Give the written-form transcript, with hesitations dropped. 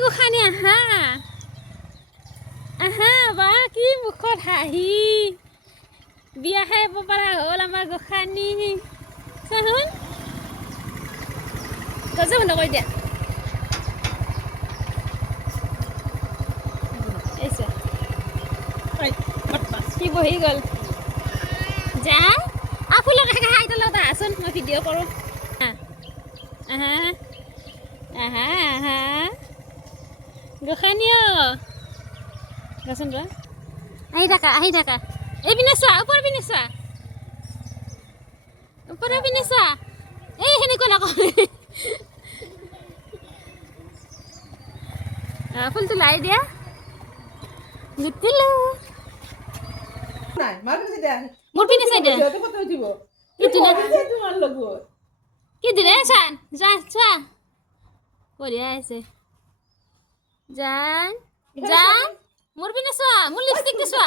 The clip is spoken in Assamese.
গোসাঁনী আহা আহা বা কি মুখত হাঁহি বিয়া খাই পৰা হ'ল আমাৰ গোসাঁনী চাচোন দৰ্জা বন্ধ কৰি দিয়া কি বহি গ'ল যা ফুলৰ কাষে কাষে আইতাৰ লগত আহাচোন মই ভিডিঅ' কৰোঁ আহা আহা আহা গোসাঁনী ৰচোন ৰ আহি থাকা এইপিনে চোৱা ওপৰ পিনে চোৱা ওপৰৰ পিনে চোৱা এই সেনেকুৱা নকয় ফুলটো লাই দিয়া জিতিলো মোৰ পিনে চাই দে কি দিলে চান যা চোৱা বঢ়িয়া আছে জান জান মোৰ পিনে চোৱা মোৰ লিপষ্টিকটো চোৱা